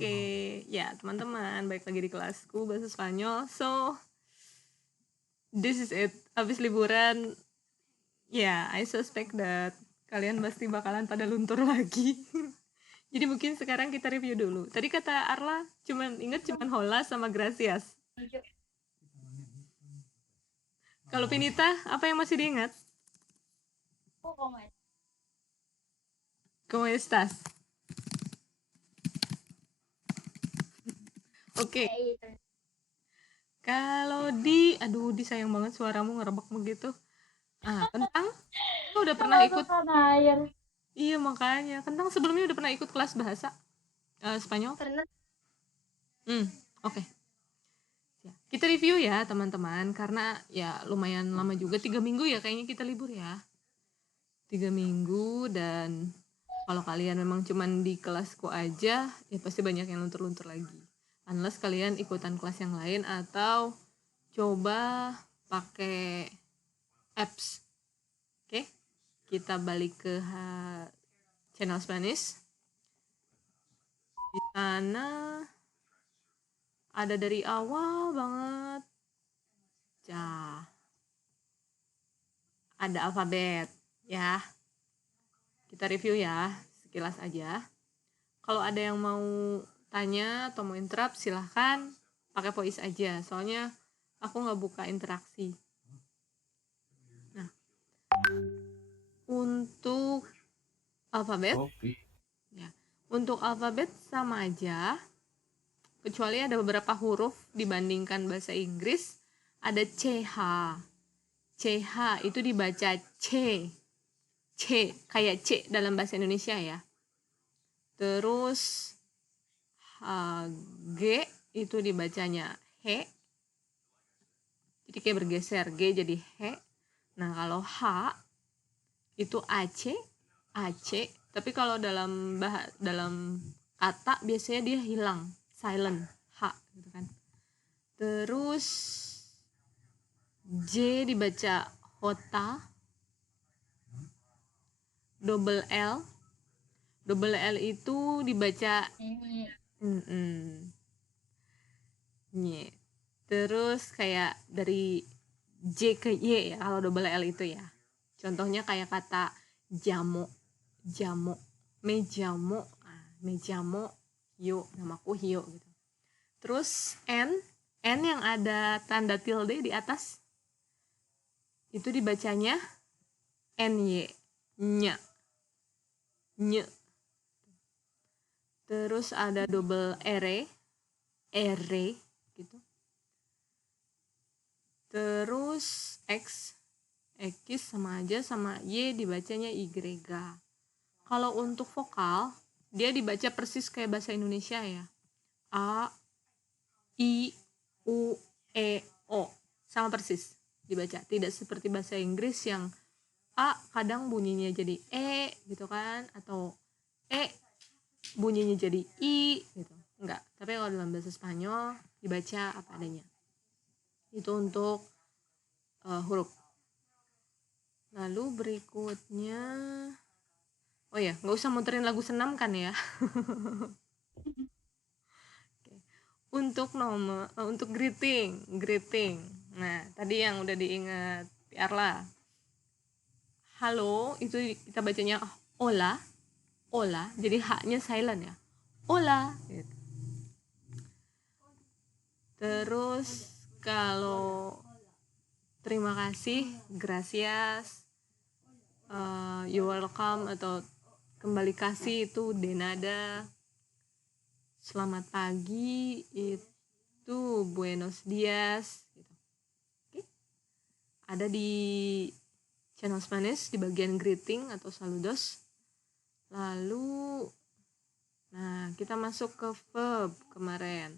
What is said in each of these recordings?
Oke, ya teman-teman, balik lagi di kelasku bahasa Spanyol. So, this is it. Habis liburan, ya, I suspect that kalian pasti bakalan pada luntur lagi. Jadi mungkin sekarang kita review dulu. Tadi kata Arla, inget cuman hola sama gracias. Kalau Pinita, apa yang masih diingat? ¿Cómo estás? Oke. Kalau aduh, sayang banget suaramu ngerebek begitu. Kentang, lo udah pernah ikut? Iya makanya, Kentang sebelumnya udah pernah ikut kelas bahasa Spanyol? Pernah. Oke. Ya, kita review ya teman-teman, karena ya lumayan lama juga, 3 minggu ya kayaknya kita libur ya. 3 minggu, dan kalau kalian memang cuman di kelasku aja, ya pasti banyak yang luntur-luntur lagi. Unless kalian ikutan kelas yang lain atau coba pakai apps. Oke, kita balik ke channel Spanish. Di sana ada dari awal banget. Ada alfabet ya. Kita review ya, sekilas aja. Kalau ada yang mau tanya atau mau interrupt, silahkan pakai voice aja. Soalnya aku nggak buka interaksi. Nah, untuk alfabet, untuk alfabet sama aja, kecuali ada beberapa huruf dibandingkan bahasa Inggris. Ada CH. CH itu dibaca C. C, kayak C dalam bahasa Indonesia ya. Terus G itu dibacanya He. Jadi kayak bergeser, G jadi He. Nah, kalau H itu AC, AC. Tapi kalau dalam kata biasanya dia hilang, silent, H gitu kan. Terus J dibaca Hota. Double L itu dibaca Nye. Terus kayak dari J ke Y ya kalau double L itu ya. Contohnya kayak kata jamo, mejamo, Hio, namaku Hio gitu. Terus N yang ada tanda tilde di atas itu dibacanya NY, nya. Terus ada double R gitu. Terus X sama aja sama Y dibacanya Y. Kalau untuk vokal, dia dibaca persis kayak bahasa Indonesia ya. A, I, U, E, O. Sama persis dibaca. Tidak seperti bahasa Inggris yang A kadang bunyinya jadi E gitu kan, atau E bunyinya jadi I gitu. Enggak, tapi kalau dalam bahasa Spanyol dibaca apa adanya. Itu untuk huruf. Lalu berikutnya, oh ya, nggak usah muterin lagu senam kan ya. Untuk untuk greeting. Nah, tadi yang udah diingat Piarla. Halo itu kita bacanya hola, jadi H-nya silent ya. Hola gitu. Terus kalau terima kasih, gracias, you welcome atau kembali kasih itu de nada. Selamat pagi itu buenos dias gitu. Oke. Ada di channel Spanish di bagian greeting atau saludos. Lalu nah, kita masuk ke verb kemarin.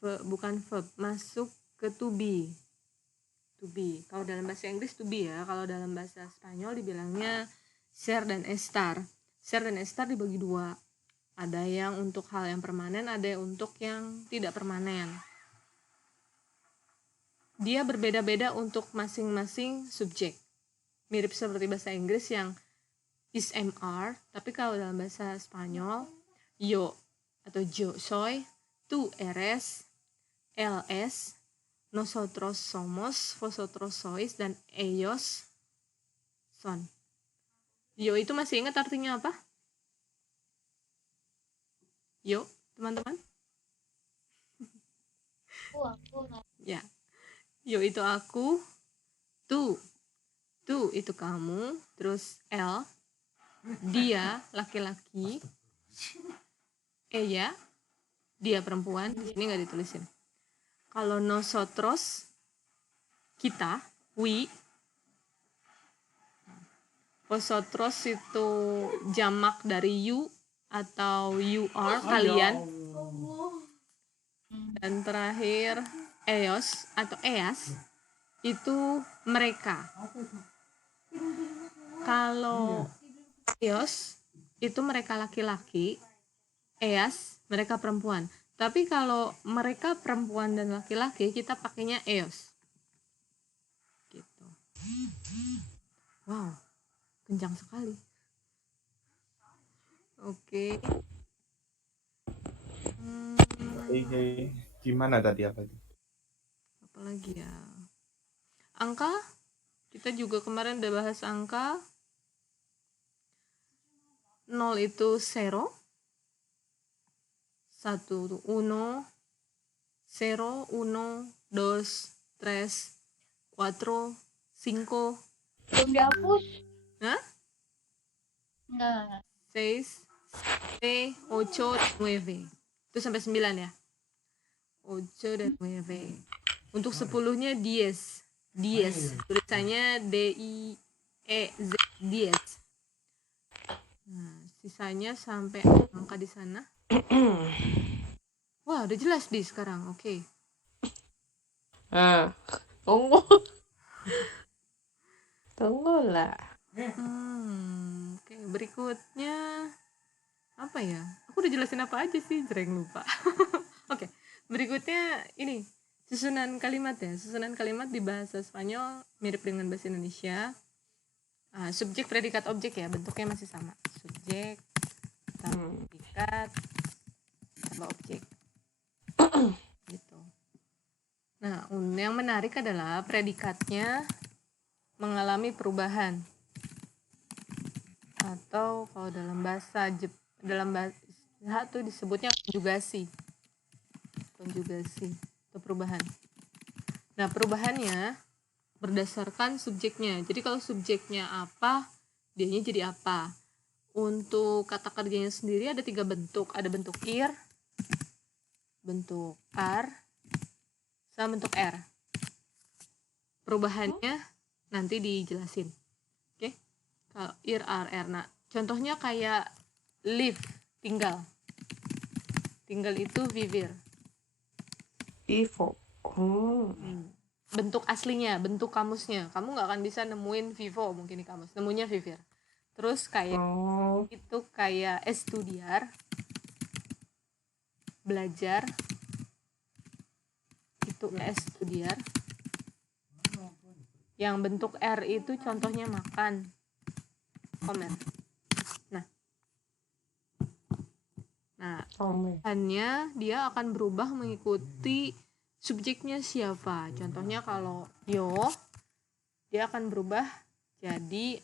Bukan verb, masuk ke to be. Kalau dalam bahasa Inggris to be ya, kalau dalam bahasa Spanyol dibilangnya ser dan estar. Ser dan estar dibagi dua. Ada yang untuk hal yang permanen, ada yang untuk yang tidak permanen. Dia berbeda-beda untuk masing-masing subjek. Mirip seperti bahasa Inggris yang is MR, tapi kalau dalam bahasa Spanyol yo atau yo soy, tú eres, él es, nosotros somos, vosotros sois, dan ellos son. Yo itu masih ingat artinya apa? Yo, teman-teman? Aku. Ya, yo itu aku, tú itu kamu, terus él, dia laki-laki, ella, dia perempuan, di sini nggak ditulisin. Kalau nosotros, kita, we, vosotros itu jamak dari you atau you are, kalian. Dan terakhir ellos atau ellas itu mereka. Kalau ellos itu mereka laki-laki, ellas mereka perempuan. Tapi kalau mereka perempuan dan laki-laki, kita pakainya ellos. Gitu. Wow, kencang sekali. Oke. Gimana tadi apa itu? Apalagi ya? Angka, kita juga kemarin udah bahas angka. 0 itu 0, 1 itu 1, 0, 1, 2, 3, 4, 5. Belum dihapus? Hah? Enggak. 6, 7, 8, 9. Itu sampai 9 ya? 8 dan 9. Untuk 10-nya 10. 10. Tulisannya D-I-E-Z. 10. Nah, sisanya sampai angka di sana. Wah, udah jelas di sekarang. Oke. Tunggu lah. Oke, berikutnya apa ya? Aku udah jelasin apa aja sih, jarang lupa. Oke, berikutnya ini susunan kalimat ya. Susunan kalimat di bahasa Spanyol mirip dengan bahasa Indonesia. Subjek, predikat, objek ya, bentuknya masih sama. Subjek, tambah predikat, tambah objek. Gitu. Nah, yang menarik adalah predikatnya mengalami perubahan. Atau kalau dalam bahasa itu disebutnya konjugasi atau perubahan. Nah, perubahannya berdasarkan subjeknya. Jadi kalau subjeknya apa, dianya jadi apa. Untuk kata kerjanya sendiri ada 3 bentuk. Ada bentuk ir, bentuk ar, sama bentuk r. Perubahannya nanti dijelasin. Oke? Kalau ir, ar, r. Nah, contohnya kayak live, tinggal. Tinggal itu vivir. Vivo. Bentuk aslinya, bentuk kamusnya. Kamu nggak akan bisa nemuin vivo mungkin di kamus. Nemunya vivir. Terus kayak itu kayak estudiar, belajar. Itu estudiar. Yang bentuk R itu contohnya makan, comer. Nah, hanya dia akan berubah mengikuti subjeknya siapa. Contohnya kalau yo, dia akan berubah jadi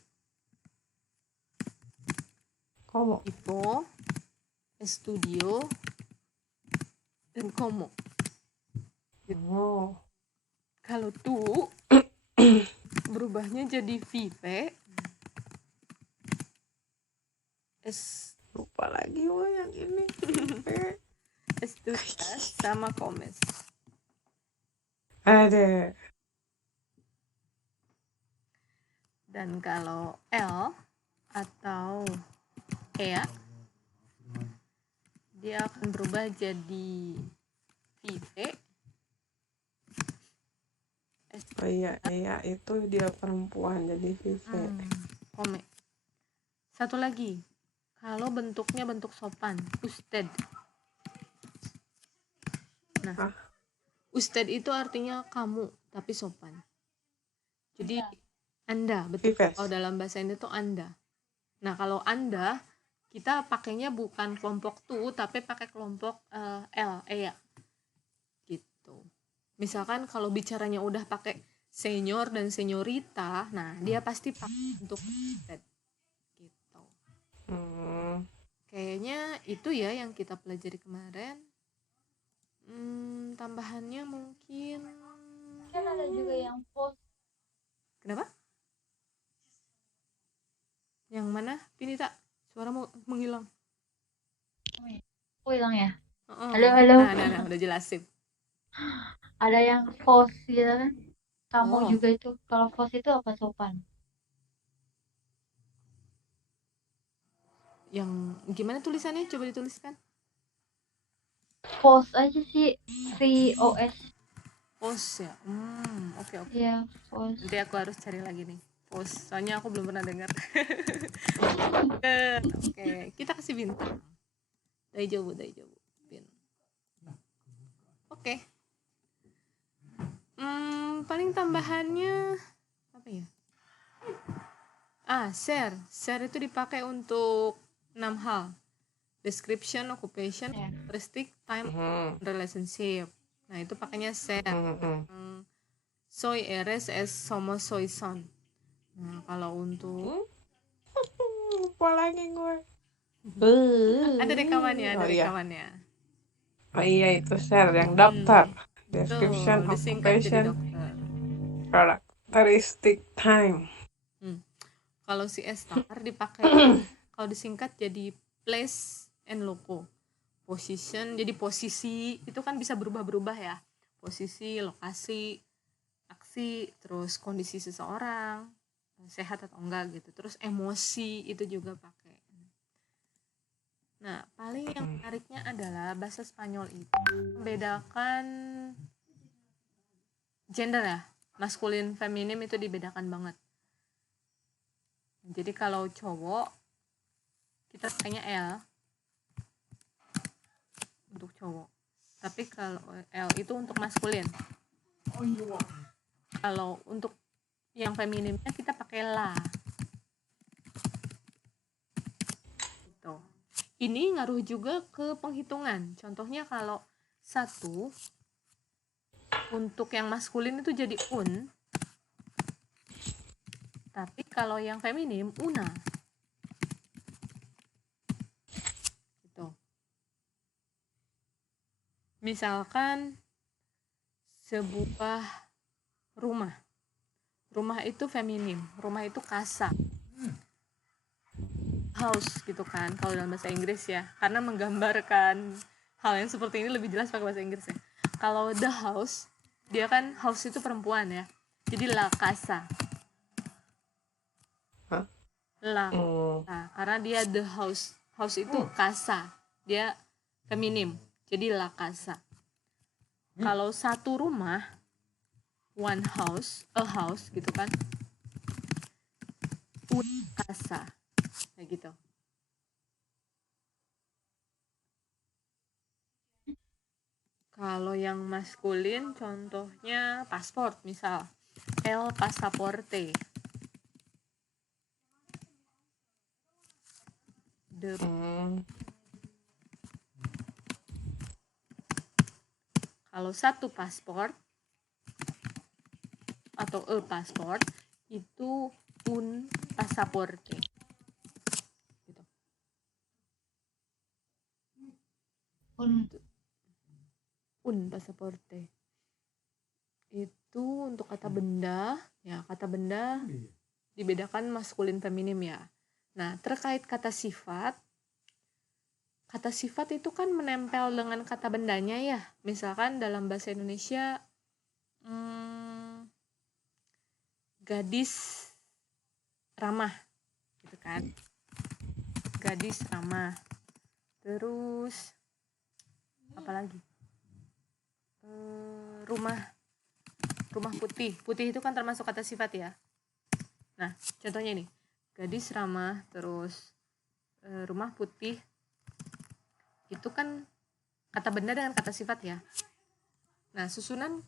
tipo, estudio, dan como. Kalau tu berubahnya jadi vive, lupa lagi yang ini. estudias sama comes. Ada. Dan kalau L atau Ea, dia akan berubah jadi vive. Oh iya, itu dia perempuan jadi vive. Come. Satu lagi, kalau bentuknya bentuk sopan, usted. Nah, usted itu artinya kamu, tapi sopan. Jadi Anda, betul. Kalau dalam bahasa ini tuh Anda. Nah, kalau Anda, kita pakainya bukan kelompok tu, tapi pakai kelompok L, ya. Gitu. Misalkan kalau bicaranya udah pakai senior dan seniorita, nah dia pasti pakai untuk that. Gitu. Kayaknya itu ya yang kita pelajari kemarin. Tambahannya mungkin Kan ada juga yang post. kenapa? Yang mana? Pinita, suara mau menghilang. Oh, hilang ya? Oh. Halo. Nah, udah jelasin. Ada yang post gitu kan? Kamu Oh. juga itu. Kalau post itu apa sopan? Yang gimana tulisannya? Coba dituliskan. Post aja sih. VOS. Post ya. Oke. Iya, post. Nanti aku harus cari lagi nih. Post. Soalnya aku belum pernah dengar. Oke, kita kasih bintang. Daijoubu. Bin. Oke. Paling tambahannya apa ya? Share. Share itu dipakai untuk 6 hal. Description, occupation, characteristic, time, relationship. Nah, itu pakainya share. Soy eres es somos soy son. Nah, kalau untuk lupa lagi gue. ada rekamannya. Oh iya, itu share yang daftar. Description, disingkat jadi occupation, dokter. characteristic, time. Kalau si star dipakai kalau disingkat jadi place and loco. Position jadi posisi, itu kan bisa berubah-berubah ya. Posisi, lokasi, aksi, terus kondisi seseorang, sehat atau enggak gitu. Terus emosi itu juga pakai. Nah, paling yang menariknya adalah bahasa Spanyol itu membedakan gender ya. Maskulin, feminim itu dibedakan banget. Jadi kalau cowok kita pakainya L untuk cowok. Tapi kalau L itu untuk maskulin. Kalau untuk yang feminimnya kita pakai la. Gitu. Ini ngaruh juga ke penghitungan. Contohnya kalau 1 untuk yang maskulin itu jadi un. Tapi kalau yang feminim una. Gitu. Misalkan sebuah rumah itu feminim, rumah itu casa, house gitu kan kalau dalam bahasa Inggris ya, karena menggambarkan hal yang seperti ini lebih jelas pakai bahasa Inggris ya. Kalau the house, dia kan house itu perempuan ya, jadi la casa. Karena dia the house itu casa, dia feminim, jadi la casa. Kalau satu rumah, one house, a house gitu kan, una casa, kayak gitu. Kalau yang maskulin contohnya pasport, misal el pasaporte. Kalau satu paspor atau pasport itu un pasaporte. Gitu. Un pasaporte. Itu untuk kata benda, ya kata benda dibedakan maskulin feminim ya. Nah, terkait kata sifat itu kan menempel dengan kata bendanya ya. Misalkan dalam bahasa Indonesia gadis ramah gitu kan, gadis ramah. Terus apalagi rumah putih itu kan termasuk kata sifat ya. Nah, contohnya nih, gadis ramah terus rumah putih itu kan kata benda dengan kata sifat ya. Nah, susunan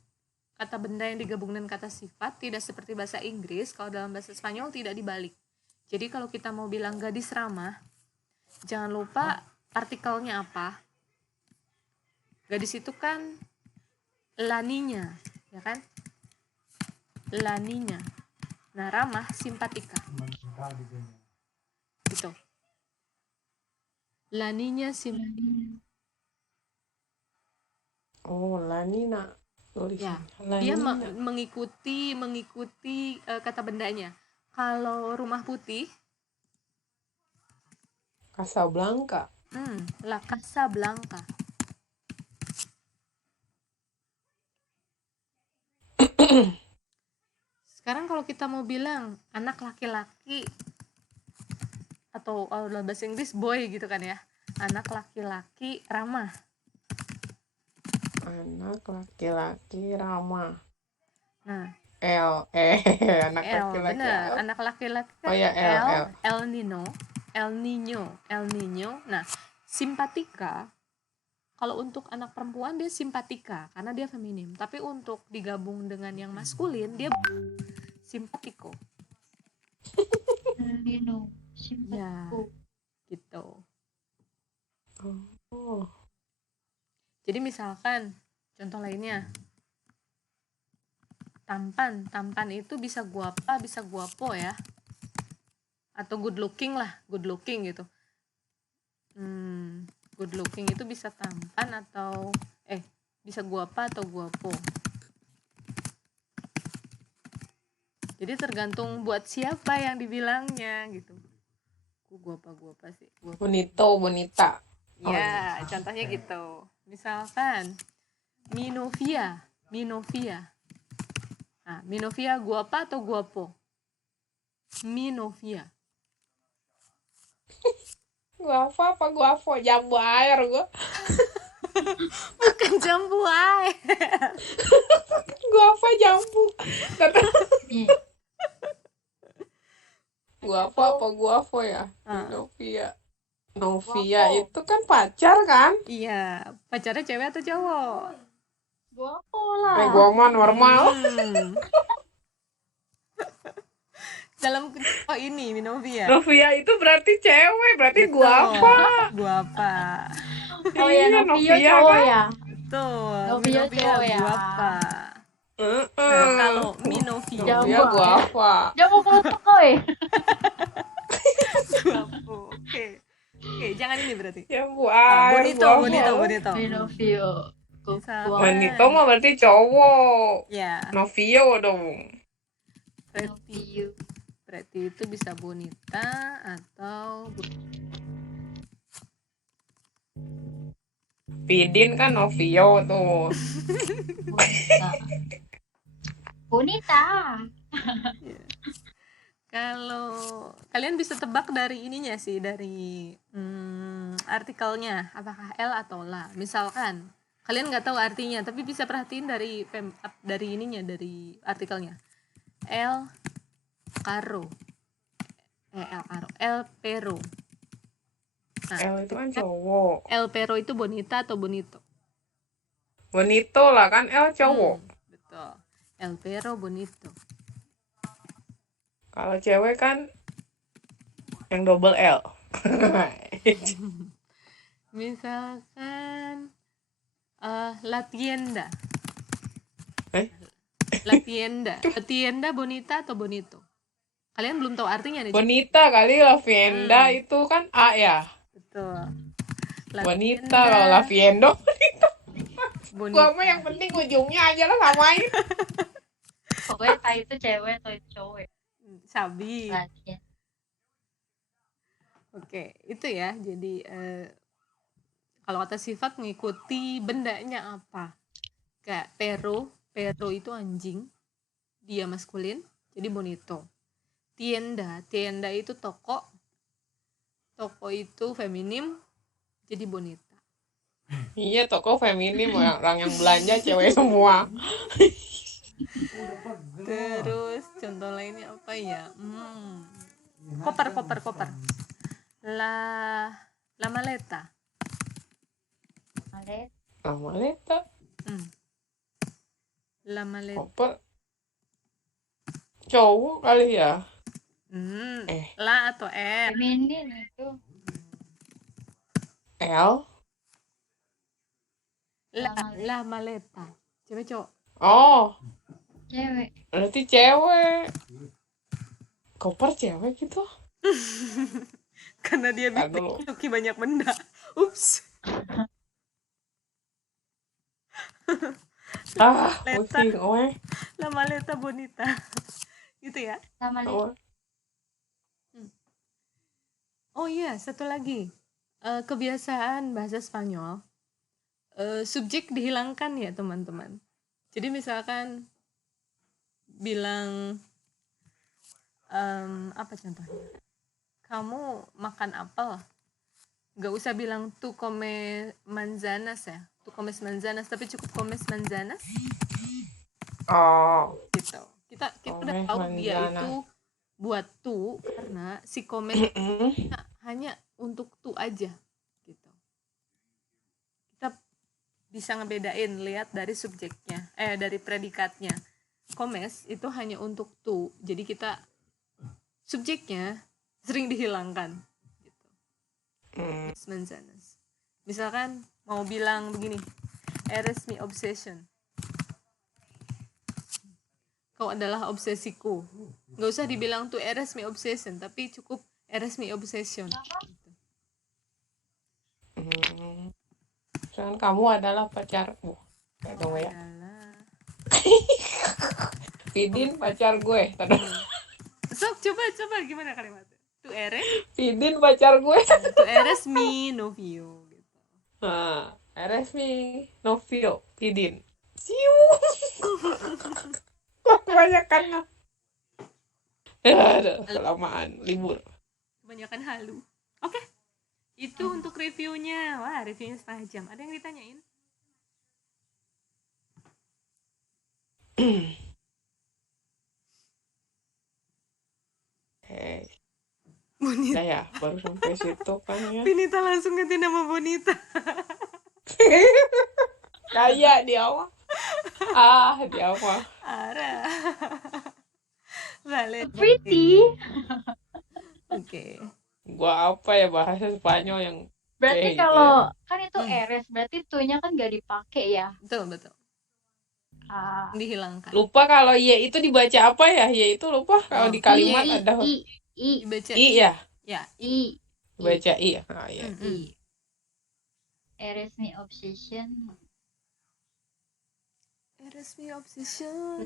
kata benda yang digabung dengan kata sifat tidak seperti bahasa Inggris. Kalau dalam bahasa Spanyol tidak dibalik. Jadi kalau kita mau bilang gadis ramah, jangan lupa artikelnya apa. Gadis itu kan la niña, ya kan? La niña. Nah, ramah simpatika. Gitu. La niña simpatika. Oh, Lanina Ya, tulisan. dia Lanina. mengikuti kata bendanya. Kalau rumah putih, Casablanca. La Casa Blanca. Sekarang kalau kita mau bilang anak laki-laki atau dalam bahasa Inggris boy gitu kan ya, anak laki-laki ramah. Anak laki-laki ramah. Nah, Anak L, laki-laki bener, L. anak laki-laki kan Oh ya, L. El Nino. Nah, simpatika, kalau untuk anak perempuan dia simpatika karena dia feminim, tapi untuk digabung dengan yang maskulin dia simpatiko. Nino, Ya, simpatiku. gitu. Oh, Jadi misalkan contoh lainnya, tampan itu bisa guapa, bisa guapo ya, atau good looking gitu. Good looking itu bisa tampan atau bisa guapa atau guapo. Jadi tergantung buat siapa yang dibilangnya gitu. Guapa sih. Guapa. bonito, bonita. Ya, contohnya gitu. Misalkan Minovia. Nah, Minovia guapa atau guapo? Minovia. Guapo, jambu air gua. Bukan jambu air. Guapo jambu. Guapo ya? Novia itu kan pacar kan? Iya, pacarnya cewek atau cowok? Guapo lah. Gua mah normal. Dalam ini Minovia. Novia itu berarti cewek, berarti Betul. guapa. Oh ya, Iya, Novio Novia cowok kan? ya. Betul. Novia cowok ya. Guapa. Nah, kalau Minovia Novia guapa. Jangan kelompok kowe. guapo. Oke, jangan ini berarti. Jambu air. Bonito. Novio. Misalkan. Bonito mah berarti cowok. Ya. Novio dong. Berarti itu bisa bonita atau Pidin kan Novio tuh. Bonita. Kalau kalian bisa tebak dari ininya sih, dari artikelnya apakah L atau la. Misalkan kalian nggak tahu artinya tapi bisa perhatiin dari ininya, dari artikelnya. El pero. Nah, L itu kan cowok. El pero itu bonita atau bonito? Bonito lah kan, L cowok. Betul. El pero bonito. Kalau cewek kan yang double L. Misalkan la tienda. La tienda bonita atau bonito? Kalian belum tahu artinya nih. Bonita kali, Lavienda itu kan A ya. Betul. Bonita kalau Laviendo. Bonita. Gua mah yang penting ujungnya aja lah samain. Pokoknya tai itu cewek atau itu cowok. Sabi. Latihan. Oke, itu ya. Jadi kalau kata sifat mengikuti bendanya apa? Kayak pero itu anjing, dia maskulin, jadi bonito. Tienda itu toko itu feminim, jadi bonita. Iya, toko feminim, orang yang belanja cewek semua. Terus contoh lainnya apa ya? Koper. La maleta. Maleta. La maleta. Koper. Cowok kali ya. Eh, La atau R? Feminin itu. L. La maleta. Cewek cowok. Oh, Cewek. berarti cewek. Koper cewek gitu. Karena dia Tar dulu. masuki banyak benda. Ups. Maleta. Pusing, oe. La maleta bonita. Gitu ya. Sama nih. Oh, Oh iya, satu lagi. Kebiasaan bahasa Spanyol. Subjek dihilangkan ya, teman-teman. Jadi misalkan bilang apa contohnya? Kamu makan apel. Gak usah bilang tu come manzanas ya. Tu comes manzanas, tapi cukup comes manzanas oh, gitu. Kita udah comes tahu dia manzanas. itu buat tu karena si comes hanya untuk tu aja gitu. Kita bisa ngebedain lihat dari subjeknya, dari predikatnya. Comes itu hanya untuk tu, jadi kita subjeknya sering dihilangkan gitu. Manzanas. Misalkan mau bilang begini, eres mi obsession. Kau adalah obsesiku. Gak usah dibilang tuh eres mi obsession, tapi cukup eres mi obsession. Jangan kamu adalah pacarku. Kayak dong ya. Adalah. Pidin pacar gue. Sok coba gimana kalimatnya? Tu eres? Pidin pacar gue. Tu eres mi novio gitu. Nah, eres mi novio. Pidin. Ciu. Kebanyakan lah. Aduh, kelamaan libur. Kebanyakan halu. Oke. Itu untuk reviewnya. Wah, reviewnya setengah jam. Ada yang ditanyain? Bonita. Udah ya, baru sampai situ kan ya. Bonita langsung ganti nama Bonita. Kayak dia mah. Dia mah. Ara. Vale. Pretty. Oke. Gua apa ya bahasa Spanyol yang Berarti gitu kalau kan itu eres, berarti tuh-nya kan gak dipakai ya. Betul. Dihilangkan. lupa kalau Y itu dibaca apa ya? Y itu lupa kalau di kalimat ada I. Dibaca I ya? Ya, I. Baca I ya? Ah, iya. I. Eres mi obsession. eres mi obsession.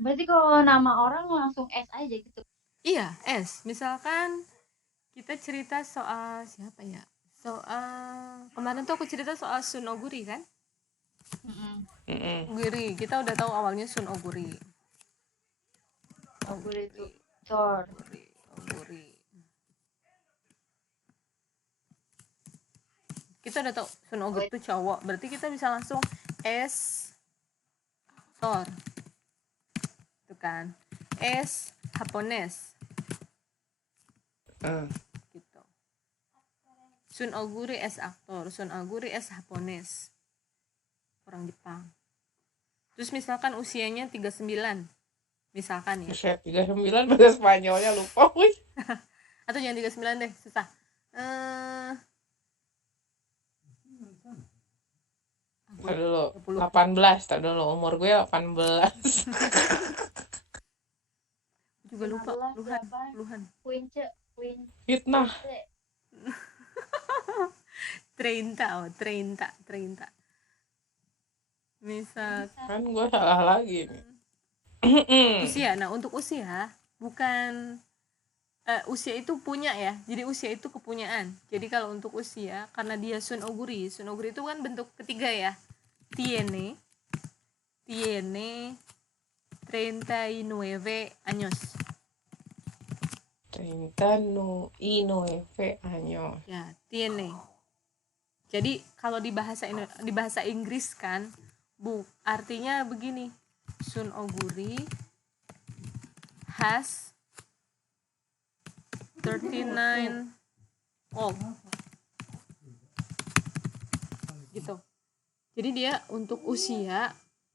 Berarti kalau nama orang langsung S aja gitu. Iya, S. Misalkan kita cerita soal siapa ya? Soal kemarin tuh aku cerita soal Sun Oguri kan? Oguri. Kita udah tahu awalnya Sun Oguri. Oguri itu Thor. Oguri. Kita udah tahu Sun Oguri itu cowok. Berarti kita bisa langsung S Thor. Itu kan. S Japones. Gitu. Sun Oguri S aktor, Sun Oguri S Japones. Orang Jepang. Terus misalkan usianya 39. Misalkan ya. Buset, 39 bahasa Spanyolnya lupa, wih. Atau jangan 39 deh, susah. Tar dulu, 18, tar dulu, umur gue 18. Juga lupa, Luhan. Quince. Fitnah. 30. Misal Kan gue salah lagi nih. usia. Nah, untuk usia bukan usia itu punya ya. Jadi usia itu kepunyaan. Jadi kalau untuk usia karena dia Sun Oguri itu kan bentuk ketiga ya. Tiene 39 años. 39 años. Ya, tiene. Jadi kalau di bahasa Inggris kan artinya begini. Sun Oguri has 39 old. Gitu. Jadi dia untuk usia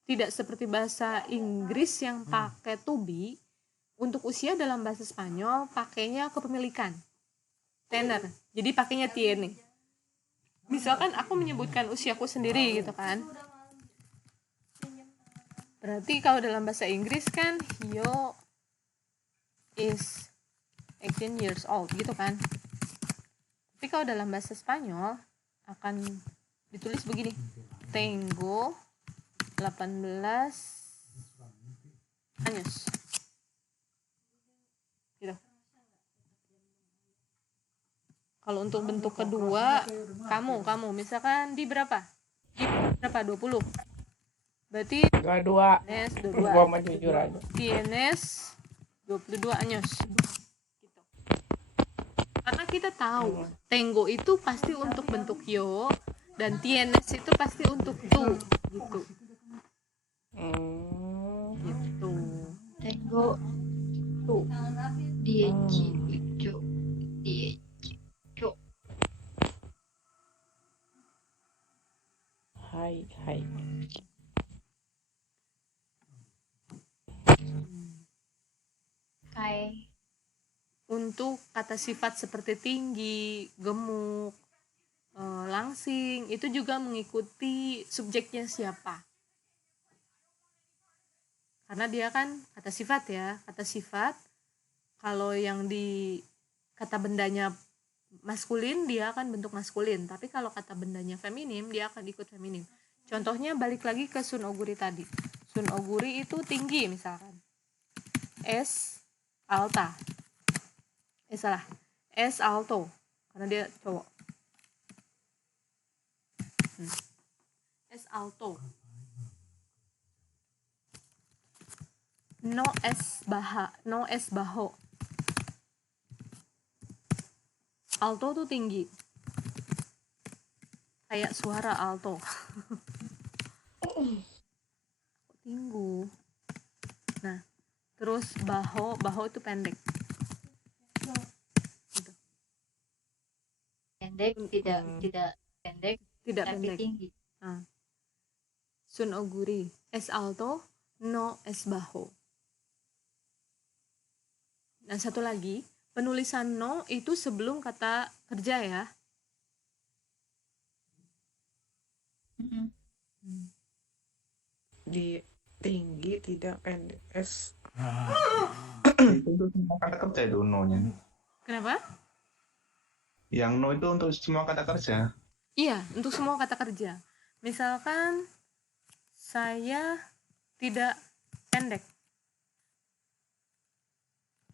tidak seperti bahasa Inggris yang pakai to be. Untuk usia dalam bahasa Spanyol pakainya kepemilikan, tener. Jadi pakainya tiene. Misalkan aku menyebutkan usiaku sendiri gitu kan. Berarti kalau dalam bahasa Inggris kan yo is 18 years old gitu kan. Tapi kalau dalam bahasa Spanyol akan ditulis begini. Tengo 18 años. Gitu. Kalau untuk bentuk kedua, kamu misalkan di berapa? Di berapa? 20. Berarti 22. tienes Gua mah jujur aja. Tienes 22 años. Gitu. Karena kita tahu tengo itu pasti untuk bentuk yo dan tienes itu pasti untuk tu gitu. Gitu. Tengo Tuh. 18. 18. Hai. Kai. Untuk kata sifat seperti tinggi, gemuk, langsing itu juga mengikuti subjeknya siapa. Karena dia kan kata sifat ya, kata sifat kalau yang di kata bendanya maskulin dia akan bentuk maskulin, tapi kalau kata bendanya feminim dia akan ikut feminim. Contohnya balik lagi ke Sun Oguri tadi. Sun Oguri itu tinggi misalkan. Es alta. Es alto karena dia cowok. Es alto. No es bajo. Alto tuh tinggi. Kayak suara alto. Tinggu. Nah, terus baho itu pendek. Gitu. Pendek, tidak pendek, Tidak tapi pendek. tinggi. Sun Oguri, es alto, no es bajo. Nah, satu lagi, penulisan no itu sebelum kata kerja ya. Di tinggi tidak pendek. Es. Itu untuk semua kata kerja itu no-nya. Kenapa? Yang no itu untuk semua kata kerja. Iya, untuk semua kata kerja. Misalkan saya tidak pendek.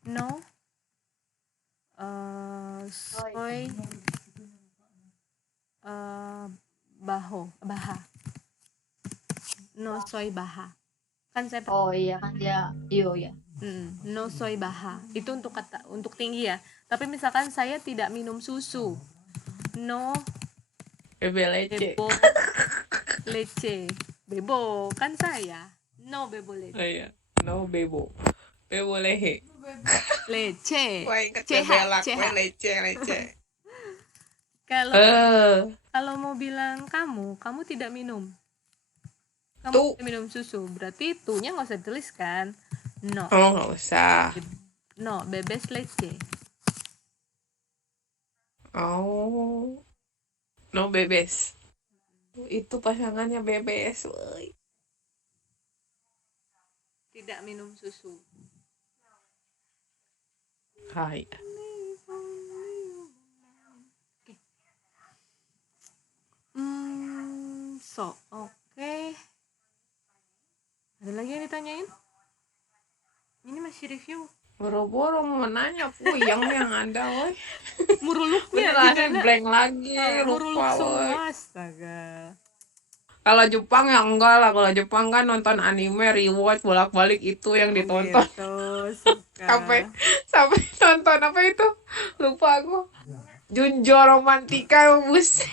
No soy baha. No soy baha. Kan saya Oh iya kan dia iyo ya. no soy baha. Itu untuk kata untuk tinggi ya. Tapi misalkan saya tidak minum susu. No Bebe lece. bebo leche. Bebo kan saya. No bebo leche. Oh, iya. No bebo. Bebo lehe. Leche. Wah, inget CH, bebelak. CH. Wah, lece. Kalau mau bilang kamu tidak minum. Kamu Tuh. tidak minum susu. Berarti tuh-nya nggak usah dituliskan. No. Oh, nggak usah. No, bebes leche. Oh. No bebes. Itu pasangannya bebes. Woy. Tidak minum susu. Hai. Oke. Ada lagi yang ditanyain? Ini masih review. Boro-boro mau nanya puyeng yang ada, woy. Muruluknya Beneran blank lagi, muruluk lupa, woy. semua, astaga. Kalau Jepang ya enggak lah. Kalau Jepang kan nonton anime rewatch bolak-balik itu yang ditonton. Gitu, suka. Sampai nonton apa itu? Lupa aku. Junjo Romantika, buset.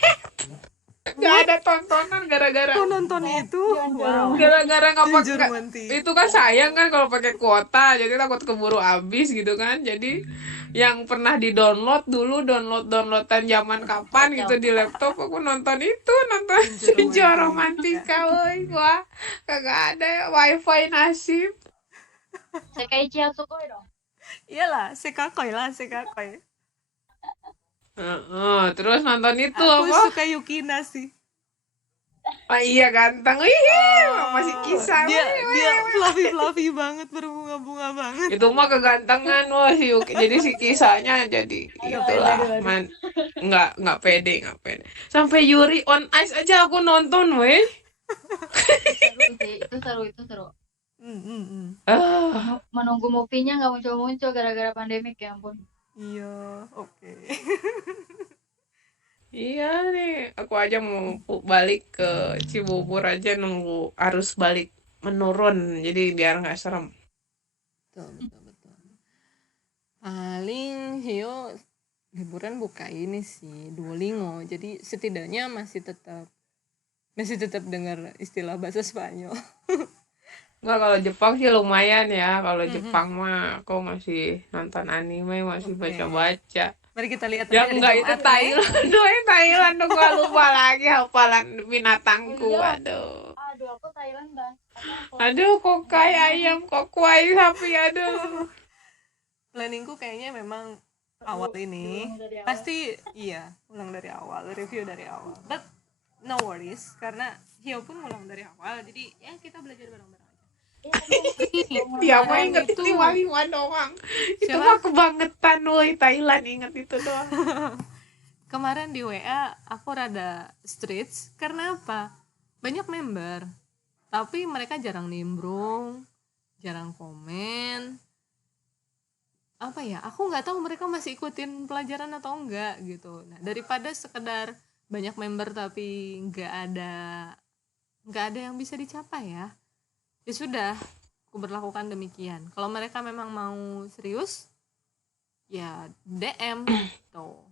Gak ada tontonan gara-gara Aku nonton itu. Wow. gara-gara nggak Junjo pakai. Romantika. Itu kan sayang kan kalau pakai kuota, jadi takut keburu habis gitu kan. Jadi yang pernah di-download dulu, downloadan zaman kapan gitu di laptop, aku nonton Junjo Romantika, woy. Wah, kagak ada ya, wifi nasib. Sekaiichi Hatsukoi dong. Iyalah, sekakoi lah, sekakoi. Terus nonton itu Aku apa? suka Yukina sih. Ah iya ganteng. Masih kisah. Dia fluffy banget, berbunga-bunga banget. Itu mah kegantengan wah si Yuki. Jadi si kisahnya jadi itulah nggak pede. Sampai Yuri on Ice aja aku nonton weh. Seru sih, itu seru. Ah, Menunggu movie-nya nggak muncul-muncul gara-gara pandemik, ya ampun. Iya, oke. iya nih, aku aja mau balik ke Cibubur aja nunggu arus balik menurun, jadi biar nggak serem. Betul. Paling Hio liburan buka ini sih, Duolingo. Jadi setidaknya masih tetap dengar istilah bahasa Spanyol. Nggak, kalau Jepang sih lumayan ya. Kalau Jepang mah aku masih nonton anime, masih Oke. baca-baca. Mari kita lihat Ya nanti hari enggak, itu Jumat, ya. Thailand. Thailand tuh gua lupa lagi hafalan binatangku. Iya. Aduh. Aduh, aku Thailand dan Aduh, kok kayak ayam, kok kuai sapi, aduh. Planningku kayaknya memang awal ini Ulang dari awal. pasti iya, ulang dari awal, review dari awal. But no worries, karena Hio pun ulang dari awal, jadi ya kita belajar bareng-bareng aja. Dia mah Kemarin inget itu- 5 doang. Itu Siapa? mah kebangetan woi, Thailand inget itu doang. Kemarin di WA aku rada streets karena apa? Banyak member, tapi mereka jarang nimbrung, jarang komen. Apa ya? Aku nggak tahu mereka masih ikutin pelajaran atau enggak gitu. Nah, daripada sekedar banyak member tapi nggak ada yang bisa dicapai ya. Ya sudah, aku berlakukan demikian. Kalau mereka memang mau serius, ya DM gitu.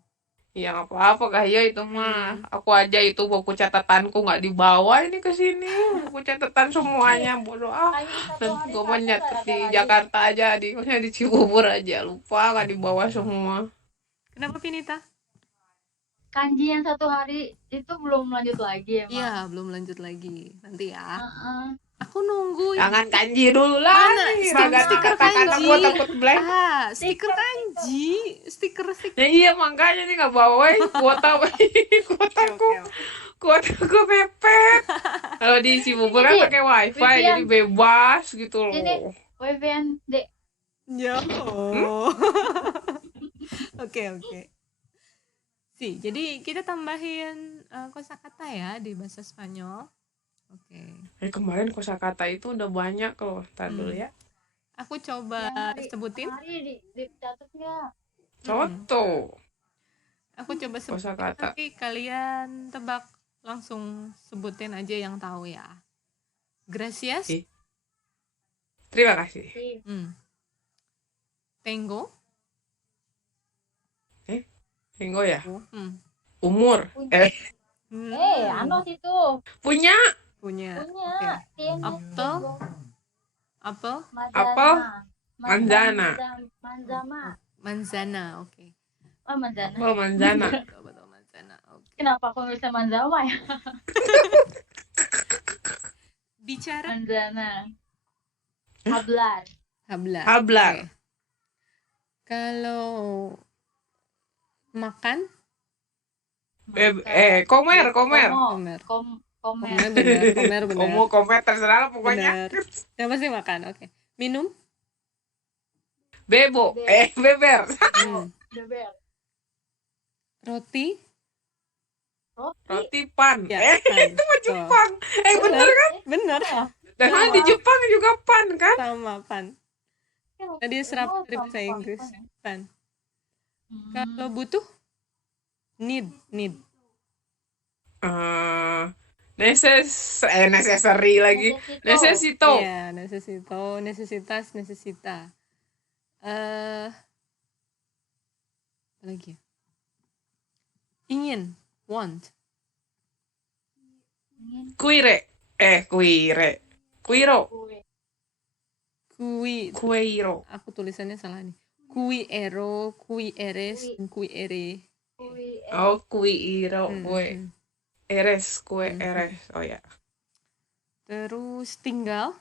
Ya nggak apa-apa kah ya itu mah. Aku aja itu buku catatanku nggak dibawa ini ke sini. Buku catatan semuanya bodoh ah. Dan gue mau nyatet di Jakarta aja, maksudnya di Cibubur aja. Lupa nggak dibawa semua. Kenapa Pinita? Kanji yang 1 hari itu belum lanjut lagi emang. Iya, belum lanjut lagi. Nanti ya. Heeh. Aku nunggu. Jangan kanji dulu lah. Mana? Raga Stiker kata-kata kanji. gue takut blank. Stiker kanji. Stiker. Ya iya makanya nih nggak bawa kuota kuotaku. Kuotaku mepet. Kalau di Cibubur kan Ini, pakai wifi Vivian. jadi bebas gitu loh. Ini. WVN Dek. Ya. Oke. Sih, jadi kita tambahin kosakata ya di bahasa Spanyol. Oke. Kemarin kosakata itu udah banyak loh. Ntar dulu ya. Aku coba sebutin. Hari dicatat nggak? Contoh. Aku coba sebutin. Kosakata. Nanti kalian tebak, langsung sebutin aja yang tahu ya. Gracias. Terima kasih. Tengo. Tengo ya. Hmm. Umur. Anos itu. Punya. Punya. Oke. Apel. Manzana. Manzana. Oke. Oh, manzana. Oh, manzana. Betul manzana. Oke. Kenapa aku bisa manzama ya? Bicara. Manzana. Hablar. Hablar. Oke. Kalau makan. Komer. Komer. Komer benar. Komer terserah lah pokoknya. Benar. Yang pasti makan. Oke. Minum. Beber. Beber. Roti. Roti pan. Ya, pan. Itu mah Jepang. Bener kan? Bener. Dan di Jepang juga pan kan? Sama pan. Tadi serap dari bahasa Inggris. Pan. Kalau butuh. Need. Necessary lagi. Necesito. Iya, necesito, necesitas, necesita. Apa lagi ya? Ingin, want. Cuire. Cuiro. Cuiro. Aku tulisannya salah nih. Cuiero, cuieres, cuiere. Oh, cuiro. Eres. Oh ya. Terus tinggal.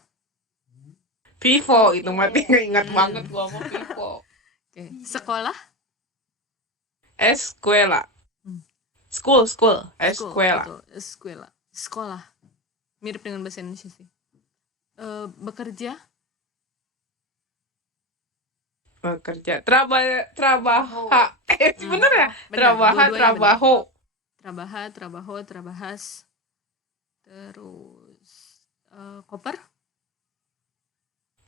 Vivo itu mati ingat banget gua sama Vivo. Oke. Sekolah. Escuela. Hmm. School. School, Escuela. betul. Escuela. Sekolah. Mirip dengan bahasa Indonesia sih. Bekerja. Bekerja. Trabaja. Bener ya? Benar, Trabaja, dua-duanya trabajo. Trabahas. Terus koper.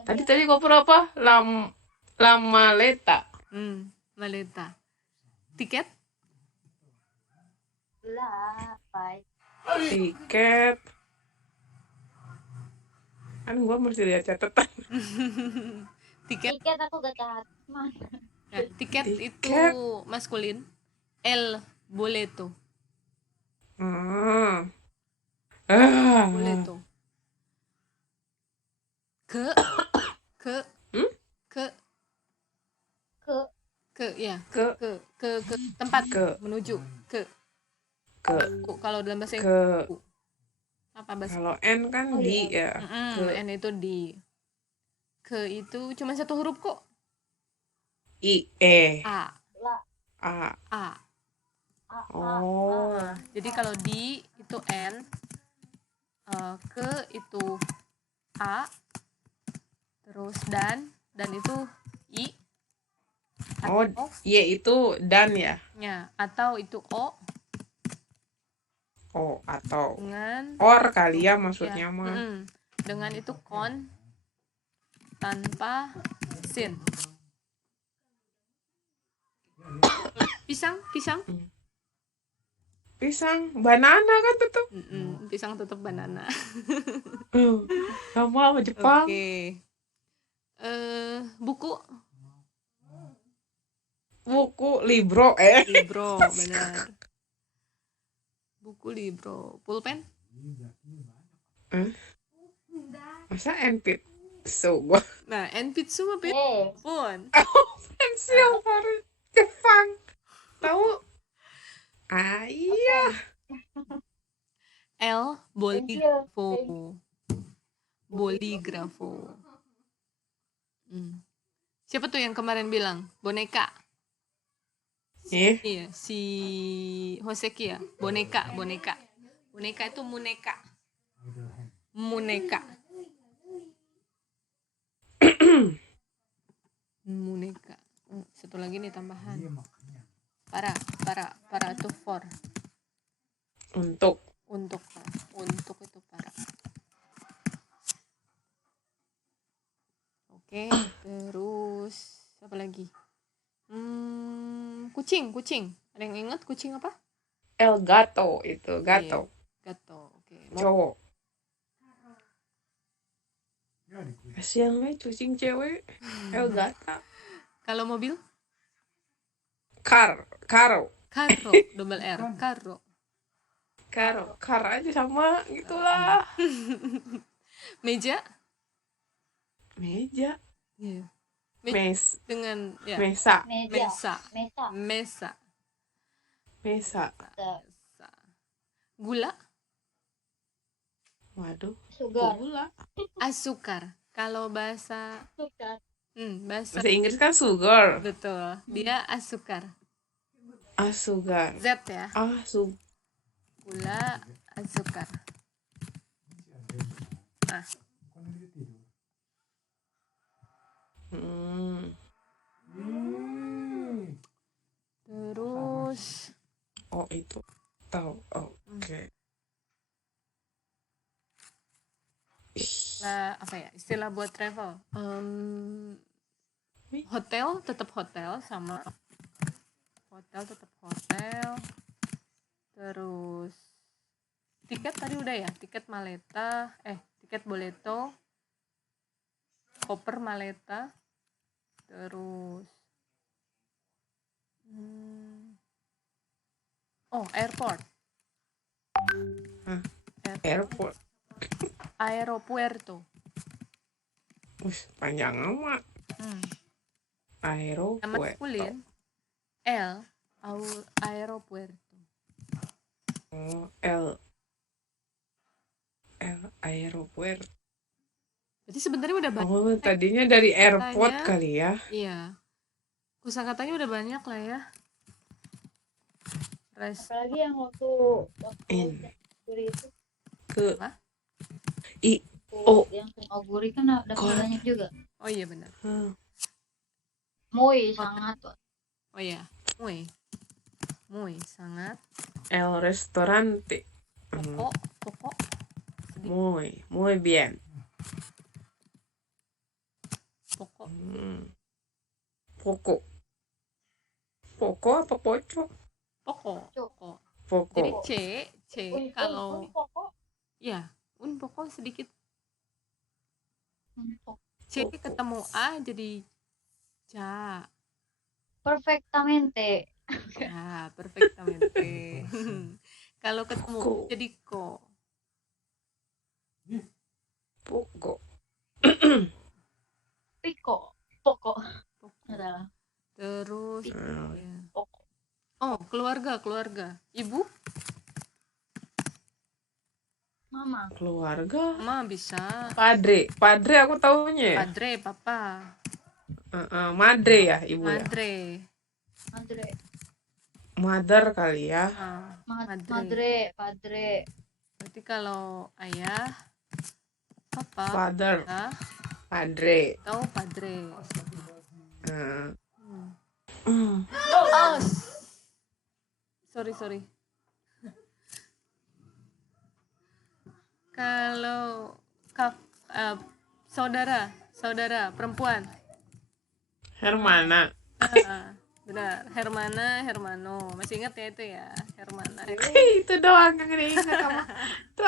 Tadi koper apa? La maleta. Maleta. Tiket. Lah, apa? Tiket. Kan gua mesti lihat catatan. Tiket. Tiket aku gak tahan. Mana? Ya, tiket itu Tiket. maskulin. El boleto. Hmm. Boleto. Ke Hmm? ke Ke ya Ke tempat Ke. menuju ke kalau dalam bahasa ke Inggris apa bahasa kalau N kan Oh, di iya. ya. Ke N itu di ke itu cuma satu huruf kok. I A lah. A. Oh. Nah, jadi kalau di itu N, ke itu A, terus dan itu I, Oh, Y itu dan ya. atau itu O Oh, atau dengan or kali ya maksudnya mah. dengan itu kon tanpa sin. Pisang, banana kan tetap. Pisang tetap banana. Sama Jepang. Oke. Buku libro libro benar. Buku libro. Pulpen. Masa enpit gua. Nah, enpitsu mah pun. Pensil dari Jepang. Tahu? Iya. L boligrafo. Siapa tuh yang kemarin bilang boneka? Iya, si Hoseki ya. Boneka itu muneka. Muneka. Satu lagi nih tambahan. Para itu for. Untuk itu para. Oke, terus apa lagi? Kucing. Ada yang ingat kucing apa? El gato itu, gato. Gato. Oke. Cowok. Kasihan kucing cewek. El gata. Kalau mobil? Karo. Double R. Kar aja sama gitulah. Meja? Meja. Iya. Dengan ya. Mesa. Gula? Waduh. Sugar. Gula. Asukar. Kalau bahasa Bahasa Inggris kan sugar. betul. Dia asukar. Asugar. Z ya. Gula asukar. Nah. Terus itu tahu. Oke. Apa ya istilah buat travel? Hotel tetap hotel sama tetap hotel. Terus tiket tadi udah ya, tiket maleta, tiket boleto, koper maleta, terus airport. Airport. Aeropuerto. Panjang amat. Aeropuerto. Maskulin El aeropuerto. El aeropuerto. Berarti sebenarnya udah banyak Oh, tadinya dari airport katanya. kali ya. Iya. Kosakatanya udah banyak lah ya. Apalagi yang waktu In. Guri itu Ke Apa? I O yang sama Guri kan dapat Kor. banyak juga. Oh iya benar. Muy sangat. Oh iya. Muy sangat. El restaurante. Pokok. Sedikit. Muy bien. Pokok. Poko apa poco? Pokok. Jadi C kalau pokok. ya pokok sedikit. Pokok. C ketemu A jadi ca. Perfectamente. Ya, perfectamente. Kalau ketemu Ko. jadi ko. Poko. Piko. Pokok. Adalah Terus Ah. ya. pokok. Oh, keluarga. Ibu, Mama. Keluarga. mama bisa. Padre aku taunya ya. Padre, papa. Madre ya ibu ya. Madre. Mother kali ya. Padre. Berarti kalau ayah, papa, Father. ya, Padre. atau padre. Oh. Sorry. Kalau saudara perempuan. Hermana. Benar, Hermano. Masih ingat ya itu ya, Hermana. Itu doang yang diingat sama. Itu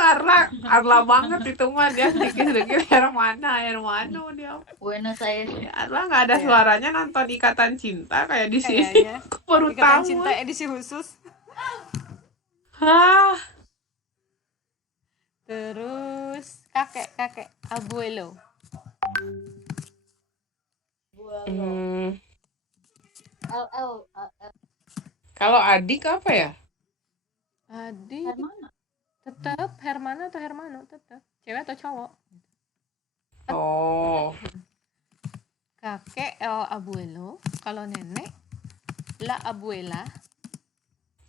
Arla banget itu mah, dia sedikit Hermano dia. Buenos Aires. Ya, Arla nggak ada suaranya nonton Ikatan Cinta kayak di sini. Kayaknya. Aku baru Ikatan tahu. Cinta edisi khusus. Terus kakek abuelo. LL. Kalau adik apa ya? Adik Hermana. tetap Hermana atau Hermano tetap. Cewek atau cowok? Oh. Kakek el abuelo. Kalau nenek la abuela.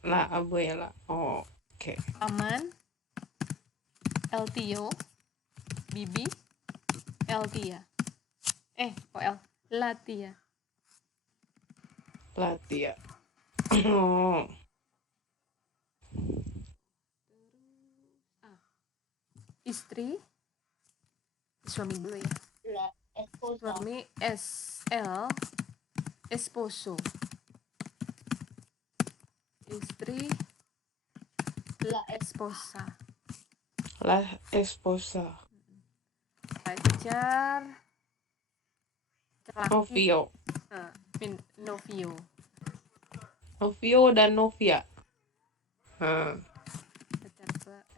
La abuela. Oh, oke. Paman el tío. Bibi el tia. Kok el? La tia. Latia. Oh. Istri. Suami dulu ya. La esposa. Suami SL esposo. Istri La esposa. La esposa. Pacar laki. Novio. Novio. Novio dan novia.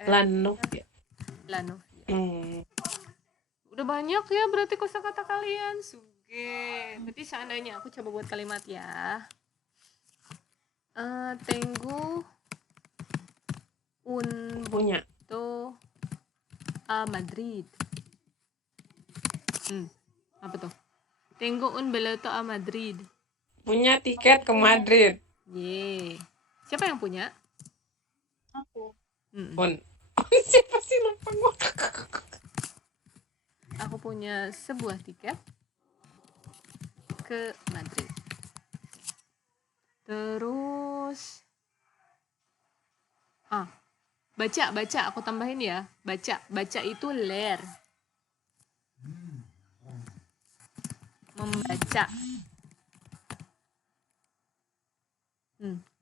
La novia. Udah banyak ya berarti kosakata kalian. Suge. Berarti seandainya aku coba buat kalimat ya. Tengo un Punya. boleto a Madrid. Apa tuh? Tengo un boleto a Madrid. Punya tiket ke Madrid. Ye. Siapa yang punya? Aku. Siapa sih, lupa gua. Aku punya sebuah tiket ke Madrid. Terus baca aku tambahin ya. Baca itu leer.